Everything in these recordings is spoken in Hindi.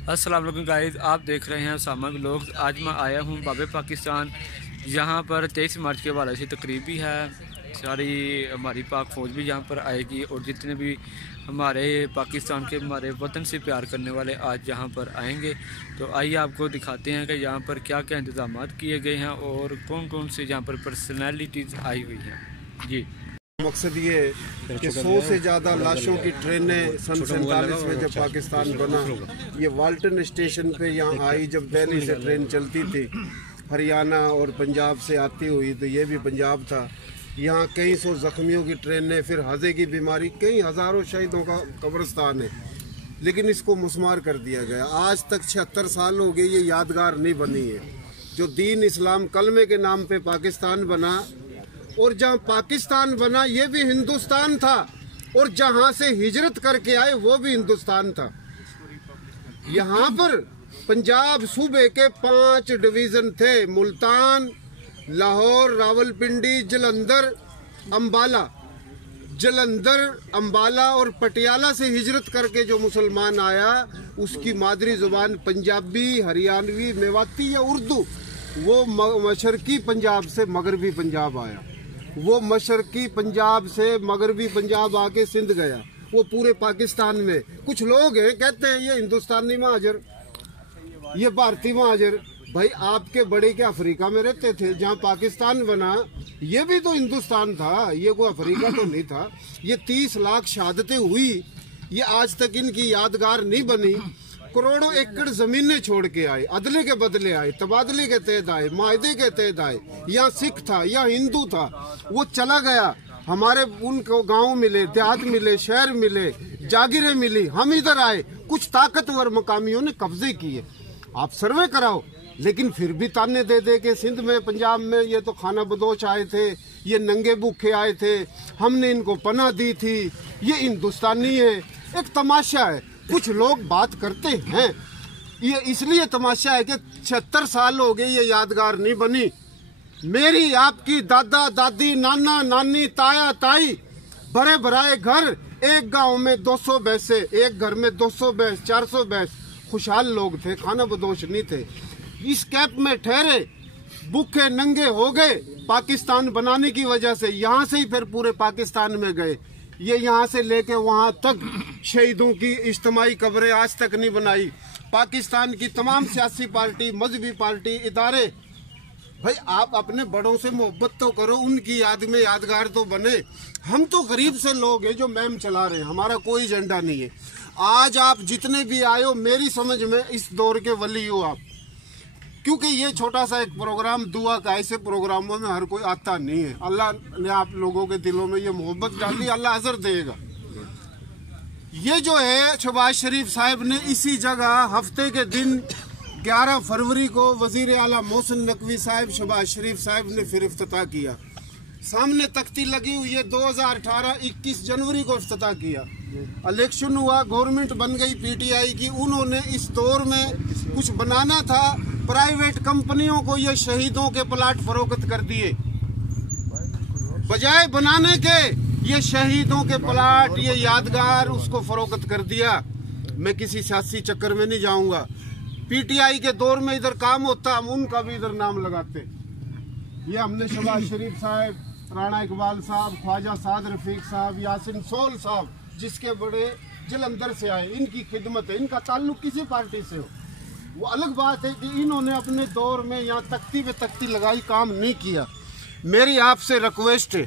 अस्सलाम वालेकुम गाइस, आप देख रहे हैं उसामा व्लॉग्स। आज मैं आया हूँ बाबे पाकिस्तान। यहाँ पर 23 मार्च के वाले से तकरीब भी है। सारी हमारी पाक फ़ौज भी यहाँ पर आएगी और जितने भी हमारे पाकिस्तान के हमारे वतन से प्यार करने वाले आज यहाँ पर आएंगे। तो आइए आपको दिखाते हैं कि यहाँ पर क्या क्या इंतज़ाम किए गए हैं और कौन कौन से यहाँ पर पर्सनैलिटीज़ आई हुई हैं। जी, मकसद ये है कि 100 से ज़्यादा लाशों की ट्रेनें सन 47 में जब पाकिस्तान बना, ये वाल्टन स्टेशन पे यहाँ आई। जब दिल्ली से ट्रेन चलती थी हरियाणा और पंजाब से आती हुई, तो ये भी पंजाब था। यहाँ कई सौ ज़ख्मियों की ट्रेनें, फिर हज़े की बीमारी, कई हज़ारों शहीदों का कब्रिस्तान है, लेकिन इसको मुस्मार कर दिया गया। आज तक 76 साल हो गए, ये यादगार नहीं बनी है। जो दीन इस्लाम कलमे के नाम पे पाकिस्तान बना, और जहाँ पाकिस्तान बना ये भी हिंदुस्तान था, और जहाँ से हिजरत करके आए वो भी हिंदुस्तान था। यहाँ पर पंजाब सूबे के 5 डिवीज़न थे: मुल्तान, लाहौर, रावलपिंडी, जलंधर, अम्बाला। जलंधर, अम्बाला और पटियाला से हिजरत करके जो मुसलमान आया, उसकी मादरी ज़ुबान पंजाबी, हरियाणवी, मेवाती या उर्दू। वो मशरकी पंजाब से मगरबी पंजाब आया, वो मशरकी पंजाब से मगरबी पंजाब आके सिंध गया, वो पूरे पाकिस्तान में। कुछ लोग हैं कहते हैं ये हिंदुस्तानी महाजर, ये भारतीय महाजर। भाई आपके बड़े क्या अफ्रीका में रहते थे? जहाँ पाकिस्तान बना ये भी तो हिंदुस्तान था, ये कोई अफ्रीका तो नहीं था। ये 30 लाख शहादतें हुई, ये आज तक इनकी यादगार नहीं बनी। करोड़ों एकड़ जमीनें छोड़ के आए, अदले के बदले आए, तबादले के तहत आए, मायदे के तहत आए। यहाँ सिख था, यहाँ हिंदू था, वो चला गया। हमारे उनको गांव मिले, देहात मिले, शहर मिले, जागीरें मिली, हम इधर आए। कुछ ताकतवर मकामियों ने कब्जे किए। आप सर्वे कराओ, लेकिन फिर भी ताने दे दे के सिंध में, पंजाब में ये तो खाना बदोश आए थे, ये नंगे भूखे आए थे, हमने इनको पनाह दी थी, ये हिंदुस्तानी है। एक तमाशा है। कुछ लोग बात करते हैं, ये इसलिए तमाशा है कि 76 साल हो गए, ये यादगार नहीं बनी। मेरी आपकी दादा दादी, नाना नानी, ताया ताई, भरे भराए घर, एक गांव में 200 भैंसे, एक घर में 200 भैंस, 400 भैंस। खुशहाल लोग थे, खाना बदोश नहीं थे। इस कैंप में ठहरे, भूखे नंगे हो गए पाकिस्तान बनाने की वजह से। यहाँ से ही फिर पूरे पाकिस्तान में गए। ये यहाँ से लेके वहाँ तक शहीदों की इज्तिमाई कब्रें आज तक नहीं बनाई। पाकिस्तान की तमाम सियासी पार्टी, मजहबी पार्टी, इदारे, भाई आप अपने बड़ों से मोहब्बत तो करो, उनकी याद में यादगार तो बने। हम तो गरीब से लोग हैं जो मैम चला रहे हैं, हमारा कोई एजेंडा नहीं है। आज आप जितने भी आए हो, मेरी समझ में इस दौर के वली हो आप, क्योंकि ये छोटा सा एक प्रोग्राम दुआ का, ऐसे प्रोग्रामों में हर कोई आता नहीं है। अल्लाह ने आप लोगों के दिलों में ये मोहब्बत डाली, अल्लाह अजर देगा। ये जो है शहबाज शरीफ साहब ने इसी जगह हफ्ते के दिन 11 फरवरी को वजीर आला मोहसिन नकवी साहब, शहबाज शरीफ साहब ने फिर इफ्तिताह किया। सामने तख्ती लगी हुई है, 2018 21 जनवरी को इफ्तिताह किया। इलेक्शन हुआ, गवर्नमेंट बन गई पीटीआई की। उन्होंने इस दौर में कुछ बनाना था, प्राइवेट कंपनियों को ये शहीदों के प्लाट फरोख्त कर दिए। बजाय बनाने के ये शहीदों के प्लाट, ये यादगार, उसको फरोख्त कर दिया। मैं किसी सियासी चक्कर में नहीं जाऊंगा। पीटीआई के दौर में इधर काम होता, हम उनका भी इधर नाम लगाते। ये हमने शहबाज शरीफ साहब, राणा इकबाल साहब, ख्वाजा साद रफीक साहब, यासिन सोल साहब, जिसके बड़े जलंधर से आए, इनकी खिदमत है। इनका ताल्लुक किसी पार्टी से हो वो अलग बात है कि इन्होंने अपने दौर में यहाँ तख्ती पे तख्ती लगाई, काम नहीं किया। मेरी आपसे रिक्वेस्ट है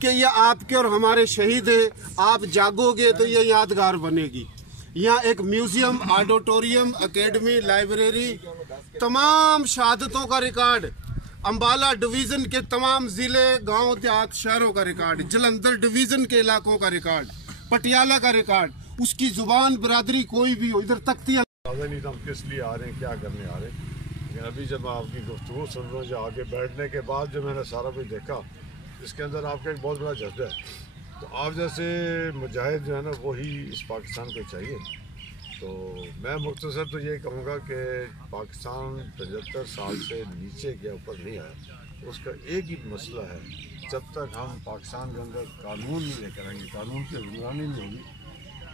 कि ये आपके और हमारे शहीद है, आप जागोगे तो ये यादगार बनेगी। यहाँ एक म्यूजियम, ऑडिटोरियम, एकेडमी, लाइब्रेरी, तमाम शहादतों का रिकॉर्ड, अम्बाला डिवीज़न के तमाम ज़िले, गांव, देहात, शहरों का रिकॉर्ड, जलंधर डिवीज़न के इलाकों का रिकॉर्ड, पटियाला का रिकॉर्ड, उसकी जुबान बिरादरी कोई भी हो, इधर तख्तियाँ नहीं हम किस लिए आ रहे हैं, क्या करने आ रहे हैं। लेकिन अभी जब मैं आपकी गुफ्तगू सुन रहा हूँ, जो आगे बैठने के बाद जो मैंने सारा कुछ देखा, इसके अंदर आपका एक बहुत बड़ा जज्बा है। तो आप जैसे मुजाहिद जो है ना, वही इस पाकिस्तान को चाहिए। तो मैं मुख्तसर तो ये कहूँगा कि पाकिस्तान 75 साल से नीचे के ऊपर नहीं आया। उसका एक ही मसला है, जब तक हम पाकिस्तान के अंदर कानून नहीं लेकर आएंगे, कानून की हुक्मरानी नहीं होगी,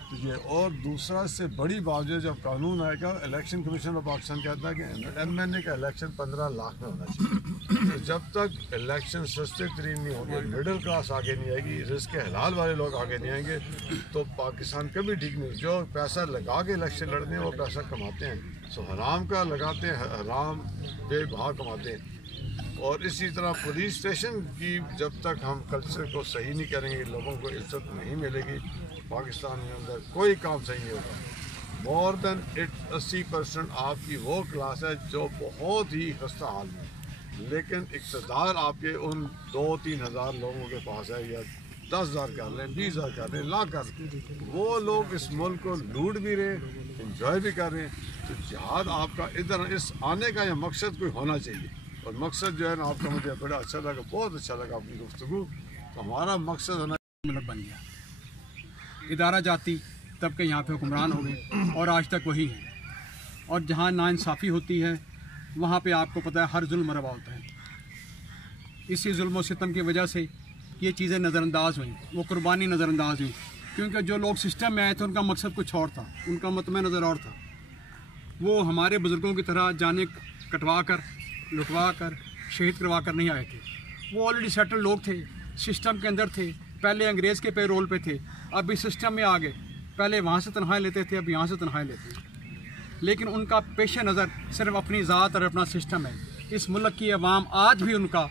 तो ये और दूसरा इससे बड़ी बात जो जब कानून आएगा, इलेक्शन कमीशन ऑफ पाकिस्तान कहता है कि MNA का इलेक्शन 15 लाख में होना चाहिए। तो जब तक इलेक्शन सस्ते तरीन नहीं होंगे, मिडिल क्लास आगे नहीं आएगी, रिस्क के हलाल वाले लोग आगे नहीं आएंगे, तो पाकिस्तान कभी ठीक नहीं। जो पैसा लगा के इलेक्शन लड़ते हैं वो पैसा कमाते हैं, सो हराम का लगाते हैं, हराम बेबहा कमाते हैं। और इसी तरह पुलिस स्टेशन की जब तक हम कल्चर को सही नहीं करेंगे, लोगों को इज्जत नहीं मिलेगी, पाकिस्तान के अंदर कोई काम सही नहीं होगा। मोर देन 80% आपकी वो क्लास है जो बहुत ही खस्ता हाल में, लेकिन इक़्तिदार आपके उन 2-3 हज़ार लोगों के पास है, या 10,000 कर लें, 20,000 कर लें, लाख कर लें, वो लोग इस मुल्क को लूट भी रहे, इंजॉय भी कर रहे हैं। तो जिहाद आपका इधर इस आने का यह मकसद कोई होना चाहिए। और मकसद जो है ना आपका, मुझे बड़ा अच्छा लगा, बहुत अच्छा लगा आपकी गुफ्तगू। तो हमारा मकसद होना मुल्क बन गया, इदारा जाती तब के यहाँ पे हुक्मरान हो गए और आज तक वही हैं। और जहाँ नाइंसाफ़ी होती है वहाँ पे आपको पता है हर जुल्म रवा होता है। इसी जुल्म और सितम की वजह से ये चीज़ें नज़रअंदाज हुई, वो कुर्बानी नज़रअंदाज हुई, क्योंकि जो लोग सिस्टम में आए थे उनका मकसद कुछ और था, उनका मतम नज़र और था। वो हमारे बुज़ुर्गों की तरह जाने कटवा कर, लुटवा कर, शहीद करवा कर नहीं आए थे। वो ऑलरेडी सेटल लोग थे, सिस्टम के अंदर थे, पहले अंग्रेज़ के पे रोल पे थे, अब इस सिस्टम में आ गए। पहले वहाँ से तनख्वाहें लेते थे, अब यहाँ से तनख्वाहें लेते हैं। लेकिन उनका पेश नज़र सिर्फ अपनी ज़ात और अपना सिस्टम है। इस मुल्क की अवाम आज भी उनका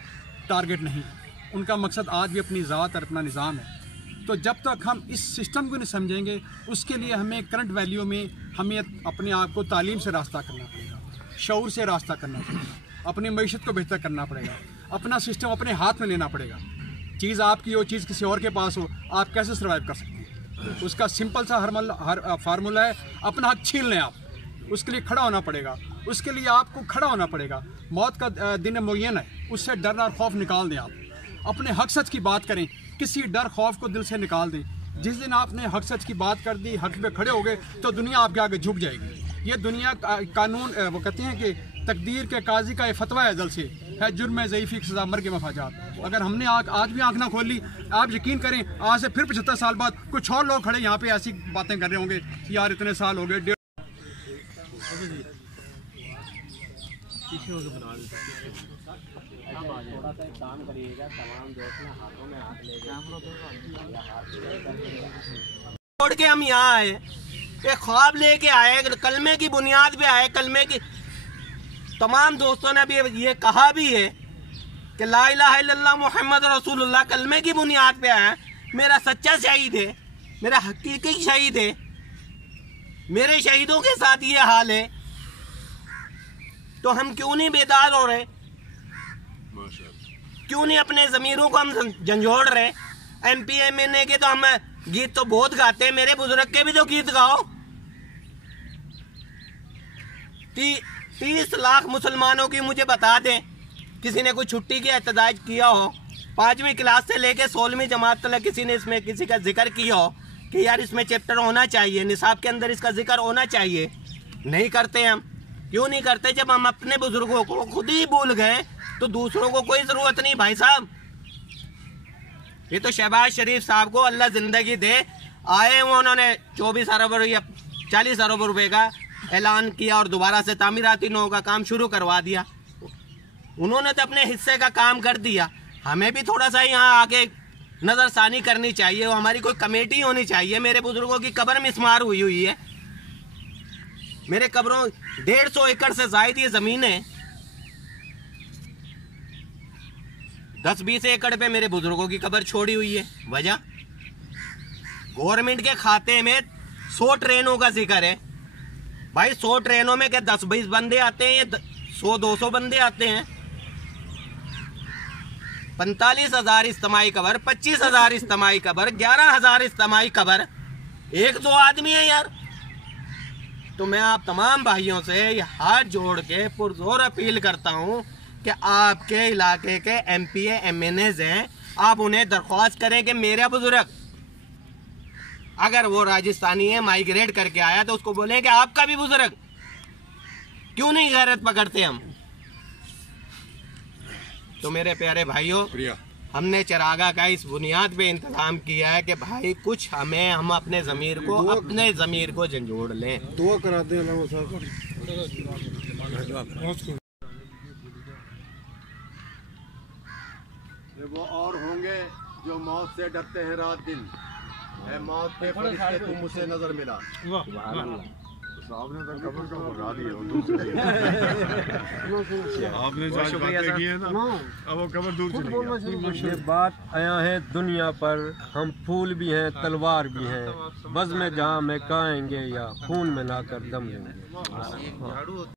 टारगेट नहीं है, उनका मकसद आज भी अपनी ज़ात और अपना निज़ाम है। तो जब तक हम इस सिस्टम को नहीं समझेंगे, उसके लिए हमें करंट वैल्यू में हमें अपने आप को तालीम से रास्ता करना पड़ेगा, शऊर से रास्ता करना पड़ेगा, अपनी मईशत को बेहतर करना पड़ेगा, अपना सिस्टम अपने हाथ में लेना पड़ेगा। चीज़ आपकी हो, चीज़ किसी और के पास हो, आप कैसे सर्वाइव कर सकते हैं? उसका सिंपल सा हर फार्मूला है, अपना हक छीन लें आप। उसके लिए खड़ा होना पड़ेगा, उसके लिए आपको खड़ा होना पड़ेगा। मौत का दिन मुय्यन है, उससे डर और खौफ निकाल दें आप। अपने हक सच की बात करें, किसी डर खौफ को दिल से निकाल दें। जिस दिन आपने हक सच की बात कर दी, हक पे खड़े हो गए, तो दुनिया आपके आगे झुक जाएगी। ये दुनिया कानून, वो कहते हैं कि तकदीर के काजी का ये फतवा है अज़ल से है, जुर्म ज़ईफ़ी की सज़ा मर के मफाजात। अगर हमने आज भी आँख ना खोल ली, आप यकीन करें आज से फिर 75 साल बाद कुछ और लोग खड़े यहाँ पे ऐसी बातें कर रहे होंगे, यार इतने साल हो गए। छोड़ के हम यहाँ आए, एक ख्वाब लेके आए, कलमे की बुनियाद पे आए। कलमे की तमाम दोस्तों ने भी ये कहा भी है कि ला इलाहा इल्लल्लाह मुहम्मद रसूलुल्लाह कलमे की बुनियाद पे आया। मेरा सच्चा शहीद है, मेरा हकीकी शहीद है, मेरे शहीदों के साथ ये हाल है, तो हम क्यों नहीं बेदार हो रहे? क्यों नहीं अपने ज़मीरों को हम झंझोड़ रहे? MP MNA के तो हम गीत तो बहुत गाते हैं, मेरे बुजुर्ग के भी तो गीत गाओ। 30 लाख मुसलमानों की मुझे बता दें, किसी ने कोई छुट्टी की एहतजाज किया हो, 5वीं क्लास से लेके 16वीं जमात तक किसी ने इसमें किसी का जिक्र किया हो कि यार इसमें चैप्टर होना चाहिए, निसाब के अंदर इसका जिक्र होना चाहिए? नहीं करते हम। क्यों नहीं करते? जब हम अपने बुजुर्गों को खुद ही भूल गए तो दूसरों को कोई ज़रूरत नहीं। भाई साहब, ये तो शहबाज शरीफ साहब को अल्लाह ज़िंदगी दे, आए हुए उन्होंने 24 अरब या 40 अरब रुपए का ऐलान किया और दोबारा से तामीराती नौ का काम शुरू करवा दिया। उन्होंने तो अपने हिस्से का काम कर दिया, हमें भी थोड़ा सा यहाँ आके नज़रसानी करनी चाहिए। हमारी कोई कमेटी होनी चाहिए। मेरे बुजुर्गों की कब्र मिस्मार हुई है, मेरे कब्रों 150 एकड़ से ज़ायद ये ज़मीन है, 10-20 एकड़ पे मेरे बुजुर्गों की कब्र छोड़ी हुई है। वजह गवर्नमेंट के खाते में 100 ट्रेनों का जिक्र है। भाई 100 ट्रेनों में क्या 10-20 बंदे आते हैं, 100-200 बंदे आते हैं? 45,000 इज्तिमाई कब्र, 25,000 इज्तिमाई कब्र, 11,000 इज्तिमाई कब्र, 1-2 आदमी है यार। तो मैं आप तमाम भाइयों से हाथ जोड़ के पुरजोर अपील करता हूँ कि आपके इलाके के MP MNAs हैं, आप उन्हें दरख्वास्त करें कि मेरा बुजुर्ग अगर वो राजस्थानी है, माइग्रेट करके आया, तो उसको बोलें कि आपका भी बुजुर्ग। क्यों नहीं गैरत पकड़ते हम? तो मेरे प्यारे भाइयों, हमने चरागा का इस बुनियाद पे इंतजाम किया है कि भाई कुछ हम अपने ज़मीर को झंझोड़ लें। दुआ करा दें अल्लाह साहब। वो और होंगे जो मौत से डरते हैं रात दिन, है मौत पे फरिश्ते तुम मुझसे नजर मिला। आपने तो कब्र को बुला दिया आपने जो बातें की है ना, अब वो कब्र दूर चली गई। ये बात आया है दुनिया पर, हम फूल भी हैं तलवार भी हैं, बज़्म जहाँ में खाएंगे या खून में लाकर दम लेंगे।